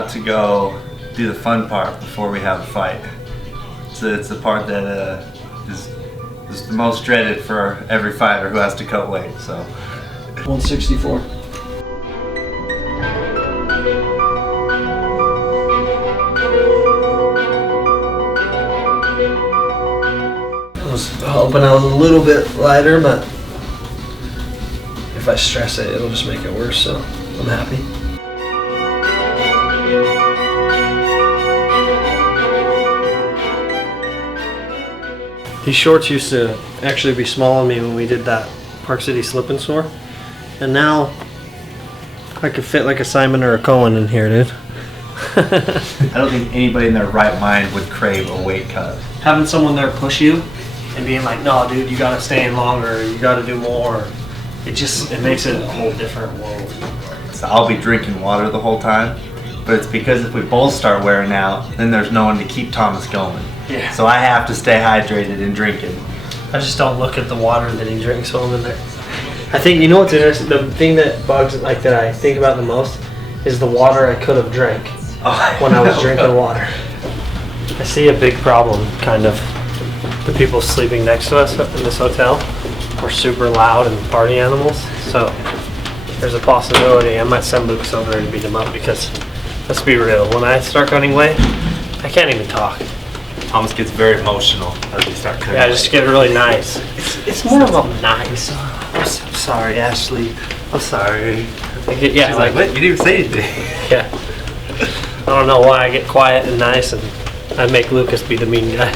about to go do the fun part before we have a fight. So it's the part that is the most dreaded for every fighter who has to cut weight. So 164. I was hoping I was a little bit lighter, but if I stress it, it'll just make it worse, so I'm happy. These shorts used to actually be small on me when we did that Park City slip and snore, and now I could fit like a Simon or a Cohen in here, dude. I don't think anybody in their right mind would crave a weight cut. Having someone there push you and being like, no dude, you gotta stay in longer, you gotta do more, it makes it a whole different world. So I'll be drinking water the whole time, but it's because if we both start wearing out, then there's no one to keep Thomas going. Yeah. So I have to stay hydrated and drinking. I just don't look at the water that he drinks while I'm in there. I think, you know what's interesting, the thing that bugs, like that I think about the most, is the water I could have drank when I was drinking water. I see a big problem, kind of. The people sleeping next to us in this hotel were super loud and party animals, so there's a possibility I might send Lucas over there to beat him up, because let's be real, when I start cutting weight, I can't even talk. Thomas gets very emotional as we start cutting. Yeah, I just get really nice. It's more about nice. I'm sorry, Ashley. I'm sorry. Yeah, she's like, what? You didn't even say anything. Yeah. I don't know why I get quiet and nice, and I make Lucas be the mean guy.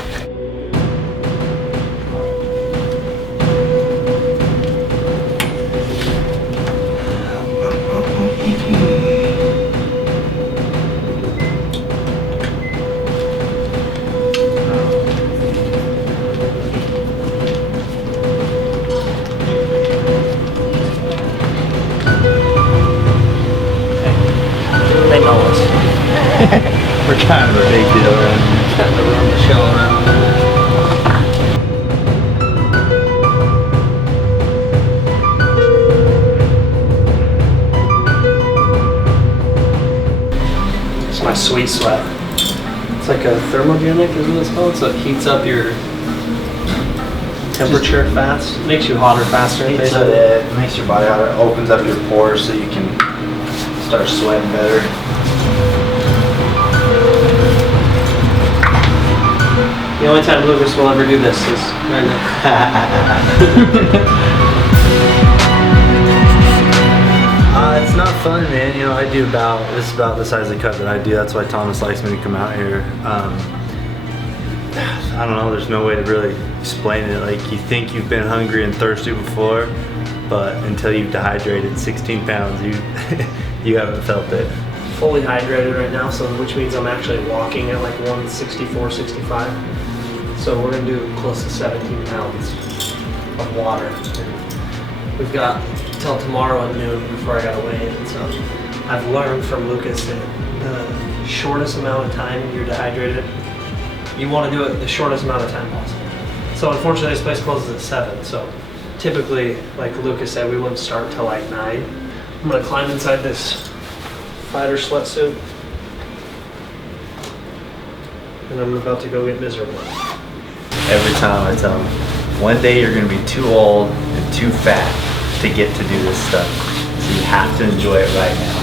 We're kind of a big deal around here. Kind of run the show around. It's my sweet sweat. It's like a thermogenic, is what it's called. So it heats up your temperature fast. Makes you hotter faster. It makes your body hotter. It opens up your pores so you can start sweating better. The only time Lucas will ever do this is right now. It's not fun, man. You know, I do this is about the size of cut that I do. That's why Thomas likes me to come out here. I don't know, there's no way to really explain it. Like, you think you've been hungry and thirsty before, but until you've dehydrated 16 pounds, you haven't felt it. Fully hydrated right now, so which means I'm actually walking at like 164, 65. So we're gonna do close to 17 pounds of water. And we've got till tomorrow at noon before I gotta weigh in. So I've learned from Lucas that the shortest amount of time you're dehydrated, you want to do it the shortest amount of time possible. So unfortunately this place closes at 7, so typically, like Lucas said, we wouldn't start till like 9. I'm gonna climb inside this fighter sweatsuit, and I'm about to go get miserable. Every time I tell him, one day you're going to be too old and too fat to get to do this stuff. So you have to enjoy it right now.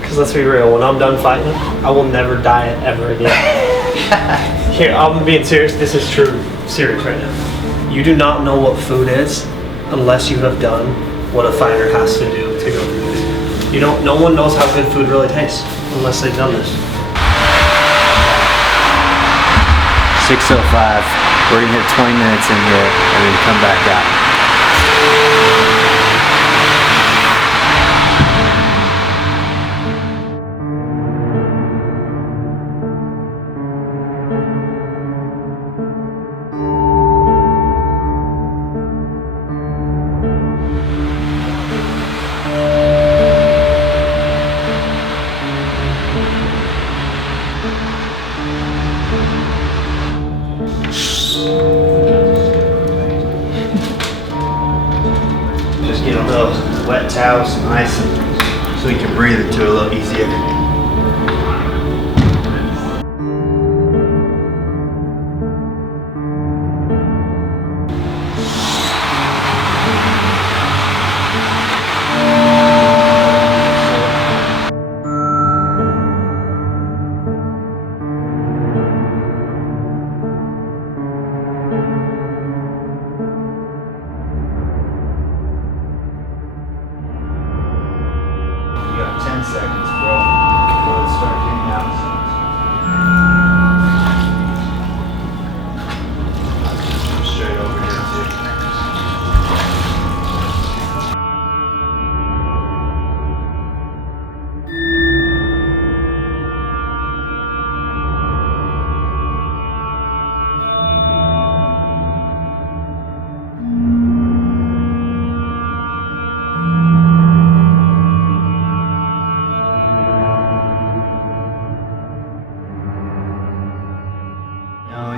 Because let's be real, when I'm done fighting, I will never diet ever again. Here, I'm being serious. This is true, serious right now. You do not know what food is unless you have done what a fighter has to do to go through this. You don't. No one knows how good food really tastes unless they've done this. 6:05. We're gonna hit 20 minutes in here and then come back out. Just get a little wet towel, some ice, and so we can breathe into it a little easier. You got 10 seconds, bro. Let's start getting out. Straight over here, too.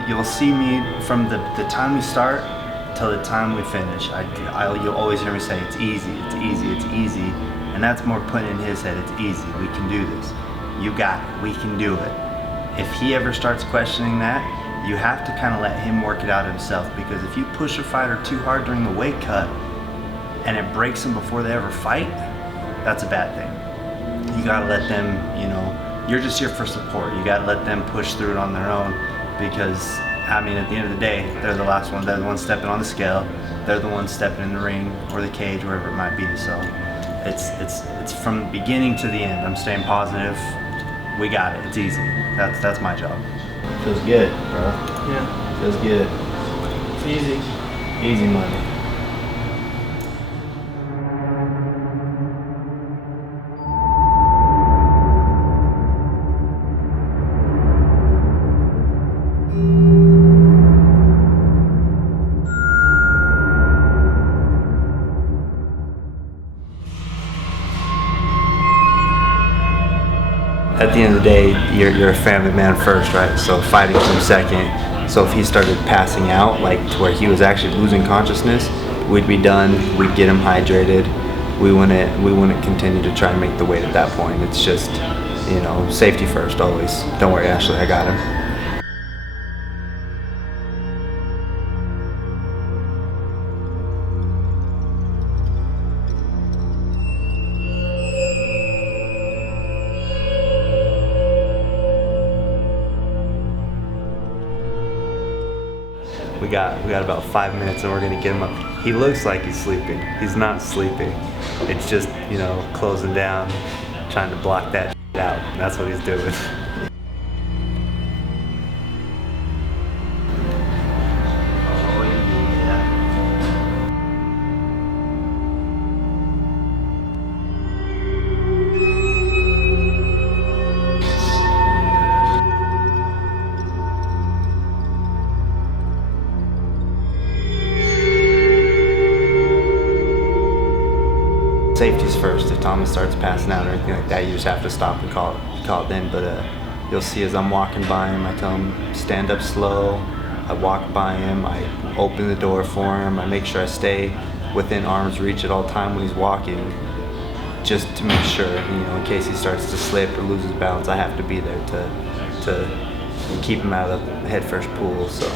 You'll see me from the time we start till the time we finish. You'll always hear me say, it's easy, it's easy, it's easy. And that's more putting in his head, it's easy, we can do this. You got it, we can do it. If he ever starts questioning that, you have to kind of let him work it out himself, because if you push a fighter too hard during the weight cut and it breaks them before they ever fight, that's a bad thing. You gotta let them, you know, you're just here for support. You gotta let them push through it on their own. Because, I mean, at the end of the day, they're the last one. They're the ones stepping on the scale. They're the ones stepping in the ring or the cage, wherever it might be. So it's from the beginning to the end. I'm staying positive. We got it. It's easy. That's my job. Feels good, bro. Yeah. Feels good. It's easy. Easy money. At the end of the day, you're a family man first, right? So fighting comes second. So if he started passing out, like to where he was actually losing consciousness, we'd be done. We'd get him hydrated. We wouldn't continue to try and make the weight at that point. It's just, you know, safety first always. Don't worry, Ashley, I got him. We got about 5 minutes and we're gonna get him up. He looks like he's sleeping. He's not sleeping. It's just, you know, closing down, trying to block that out. That's what he's doing. Safety's first. If Thomas starts passing out or anything like that, you just have to stop and call it then. But you'll see as I'm walking by him, I tell him stand up slow. I walk by him, I open the door for him, I make sure I stay within arm's reach at all time when he's walking, just to make sure, you know, in case he starts to slip or loses balance, I have to be there to keep him out of the head first pool. So.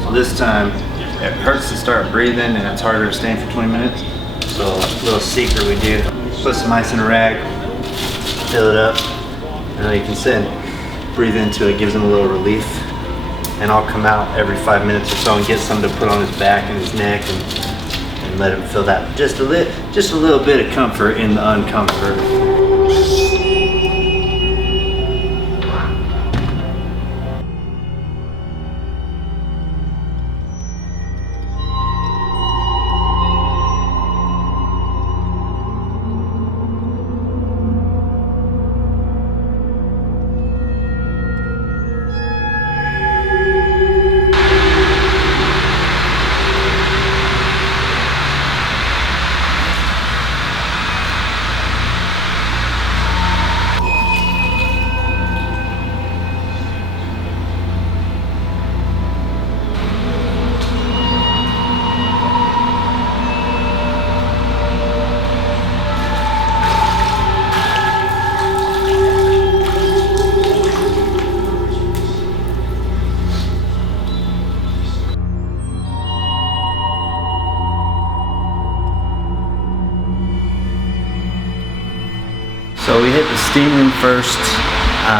So this time, it hurts to start breathing and it's harder to stand for 20 minutes. So a little secret we do, put some ice in a rag, fill it up, and then you can sit and breathe into it, gives him a little relief. And I'll come out every 5 minutes or so and get some to put on his back and his neck and let him feel that just a little bit of comfort in the uncomfort. So we hit the steam room first.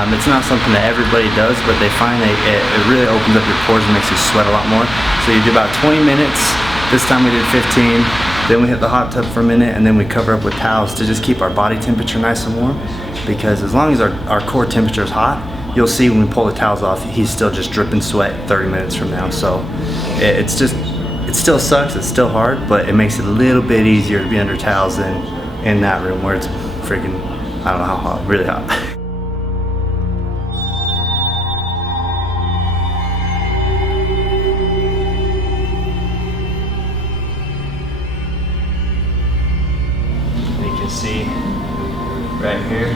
It's not something that everybody does, but they find it really opens up your pores and makes you sweat a lot more. So you do about 20 minutes. This time we did 15. Then we hit the hot tub for a minute, and then we cover up with towels to just keep our body temperature nice and warm. Because as long as our core temperature is hot, you'll see when we pull the towels off, he's still just dripping sweat 30 minutes from now. So it still sucks, it's still hard, but it makes it a little bit easier to be under towels than in that room where it's freaking, I don't know how hot, really hot. You can see right here,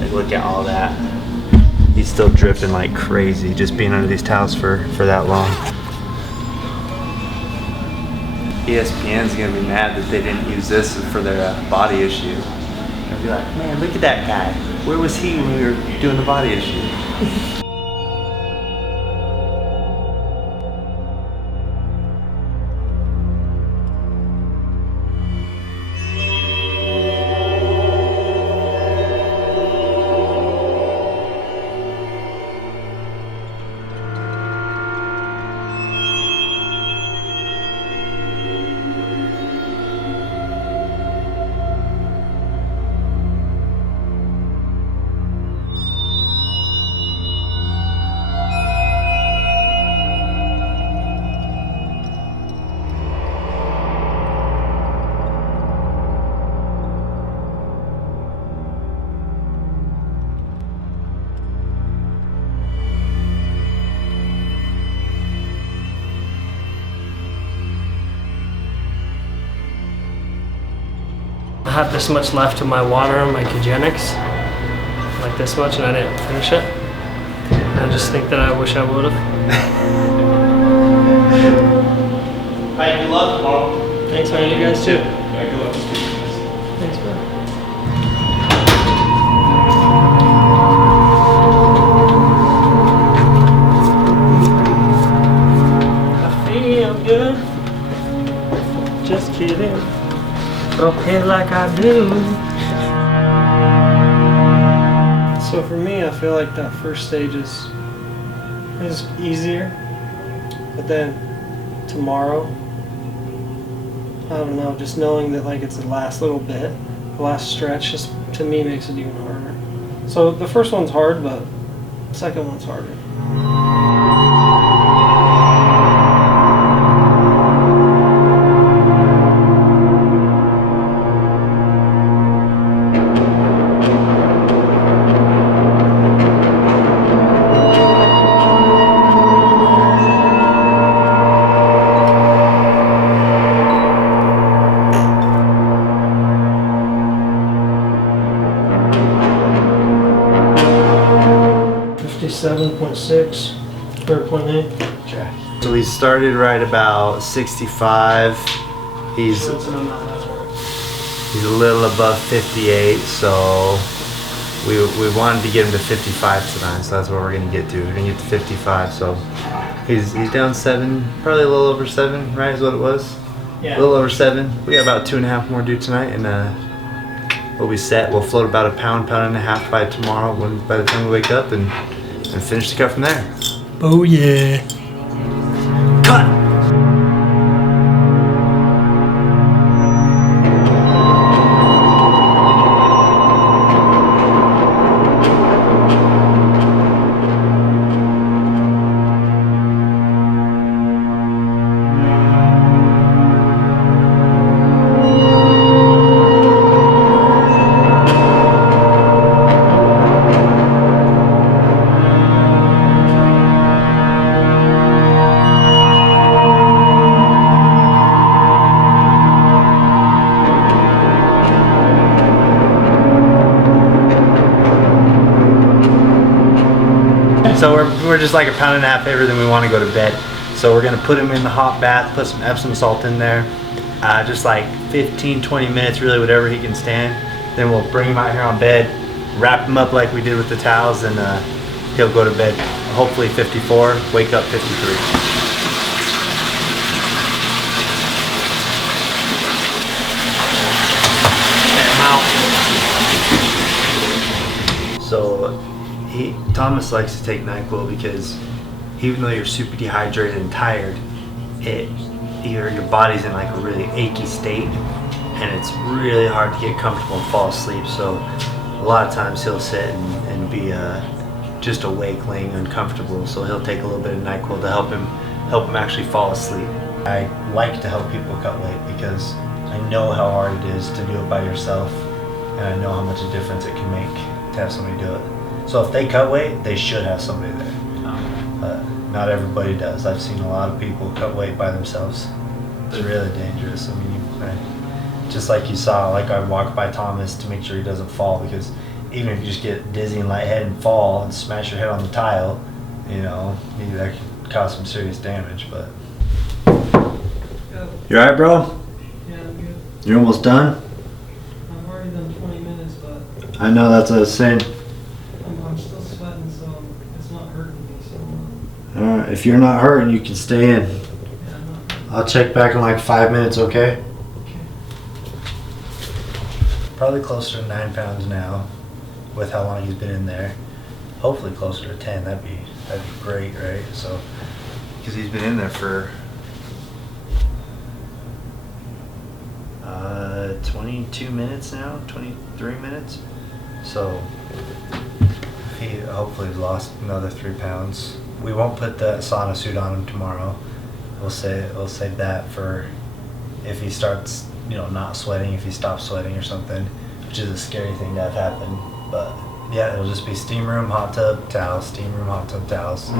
like look at all that. He's still dripping like crazy just being under these towels for that long. ESPN's gonna be mad that they didn't use this for their body issue. They'll be like, man, look at that guy. Where was he when we were doing the body issue? I have this much left of my water and my Kegenics, like this much, and I didn't finish it. And I just think that I wish I would have. Hey, good luck tomorrow. Thanks, man. You guys too. Yeah, good luck. Thanks, man. I feel good. Just kidding. Okay, like I do. So for me, I feel like that first stage is easier, but then tomorrow, I don't know, just knowing that like it's the last little bit, the last stretch, just to me makes it even harder. So the first one's hard, but the second one's harder. 57.6 or 0.8. Okay. So we started right about 65. He's a little above 58, so we wanted to get him to 55 tonight, so that's what we're gonna get to. We're gonna get to 55, so he's down 7, probably a little over 7, right? Is what it was. Yeah. A little over 7. We got about 2.5 more due tonight, and we'll be set. We'll float about a pound and a half by tomorrow. By the time we wake up and finish the cut from there. Oh yeah. Cut. So we're just like a pound and a half heavier than we want to go to bed. So we're gonna put him in the hot bath, put some Epsom salt in there, just like 15, 20 minutes, really whatever he can stand. Then we'll bring him out here on bed, wrap him up like we did with the towels, and he'll go to bed, hopefully 54, wake up 53. Get him out. Thomas likes to take NyQuil because even though you're super dehydrated and tired, your body's in like a really achy state, and it's really hard to get comfortable and fall asleep. So a lot of times he'll sit and be just awake, laying uncomfortable. So he'll take a little bit of NyQuil to help him actually fall asleep. I like to help people cut weight because I know how hard it is to do it by yourself, and I know how much a difference it can make to have somebody do it. So if they cut weight, they should have somebody there. But not everybody does. I've seen a lot of people cut weight by themselves. It's really dangerous. I mean, just like you saw, like I walk by Thomas to make sure he doesn't fall, because even if you just get dizzy and lightheaded and fall and smash your head on the tile, you know, maybe that could cause some serious damage. But you alright, bro? Yeah, I'm good. You're almost done? I've already done 20 minutes, but I know, that's what I was saying. I'm still sweating, so it's not hurting me so much. Alright, if you're not hurting, you can stay in. Yeah, I'm not hurting. I'll check back in like 5 minutes, okay? Okay. Probably closer to 9 pounds now, with how long he's been in there. Hopefully closer to 10. That'd be great, right? So, because he's been in there for 22 minutes now, 23 minutes. So he hopefully has lost another 3 pounds. We won't put the sauna suit on him tomorrow. We'll save that for if he starts, you know, not sweating, if he stops sweating or something, which is a scary thing to have happen. But yeah, it'll just be steam room, hot tub, towels, steam room, hot tub, towels.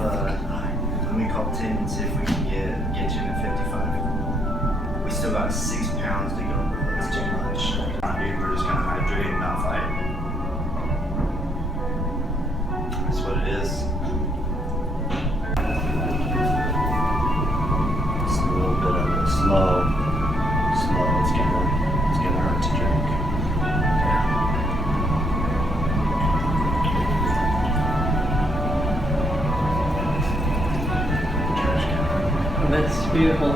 let me call Tim and see if we can get you in at 55. We still got 6 pounds to go, bro. That's too much. Dude, we're just gonna hydrate and not fight. That's what it is. Just a little bit of it. Slow. It's gonna hurt to drink. That's beautiful.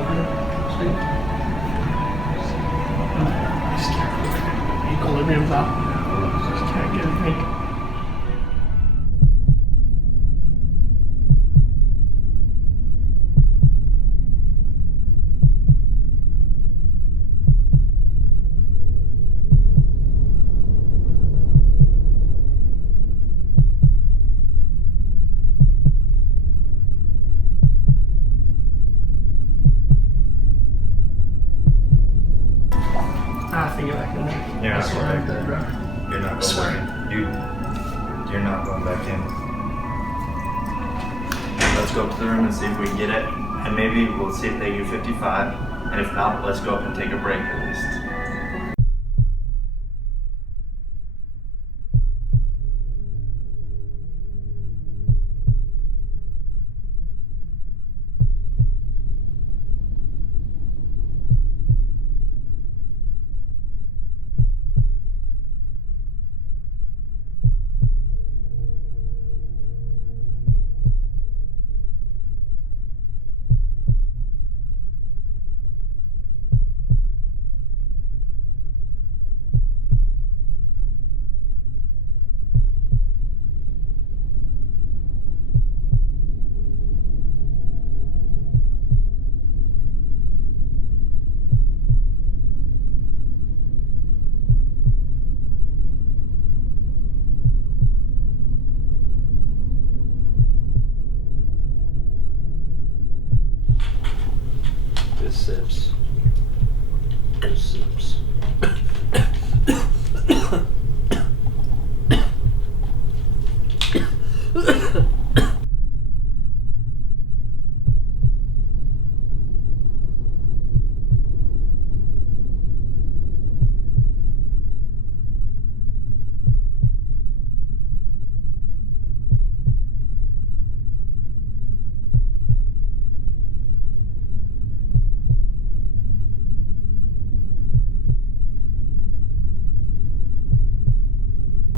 Equilibrium's off. Just can't get a drink. I think you're back in there. You're not going back there. bro. You're not going back in. You're not going back in. Let's go up to the room and see if we can get it. And maybe we'll see if they do 55. And if not, let's go up and take a break at least. Just sips. Just sips.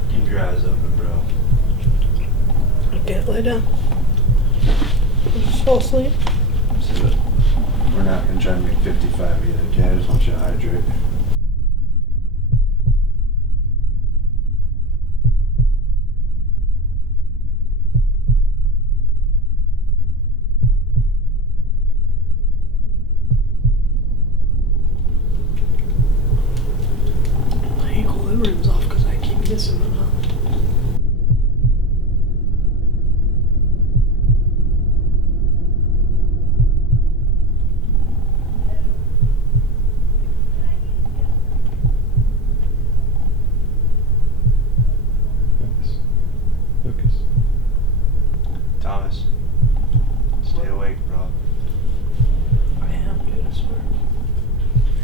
Keep your eyes open, bro. I can't lay down. I'll just fall asleep. See, but we're not gonna try to make 55 either, okay? I just want you to hydrate. My equilibrium's off because I keep missing them. Focus. Thomas, stay awake, bro. I am, dude, I swear.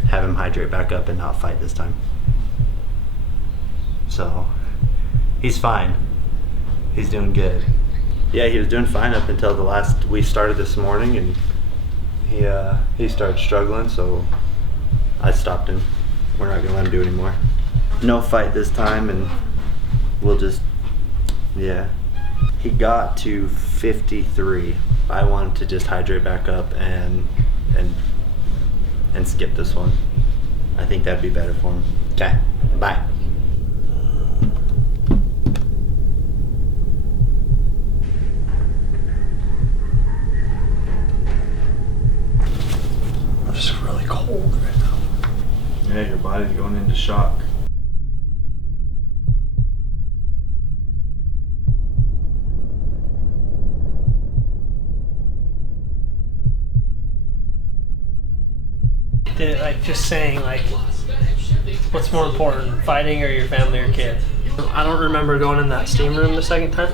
Have him hydrate back up and not fight this time. So, he's fine. He's doing good. Yeah, he was doing fine up until we started this morning, and he started struggling, so I stopped him. We're not gonna let him do it anymore. No fight this time, and we'll just, yeah. He got to 53. I wanted to just hydrate back up and skip this one. I think that'd be better for him. Okay, bye. I'm just really cold right now. Yeah, your body's going into shock. Just saying, what's more important, fighting or your family or kids? I don't remember going in that steam room the second time.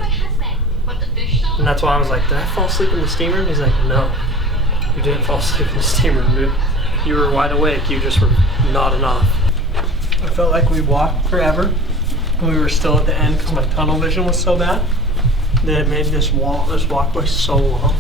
And that's why I was like, did I fall asleep in the steam room? He's like, no, you didn't fall asleep in the steam room, dude. You were wide awake, you just were nodding off. I felt like we walked forever. We were still at the end because my tunnel vision was so bad that it made this walkway so long.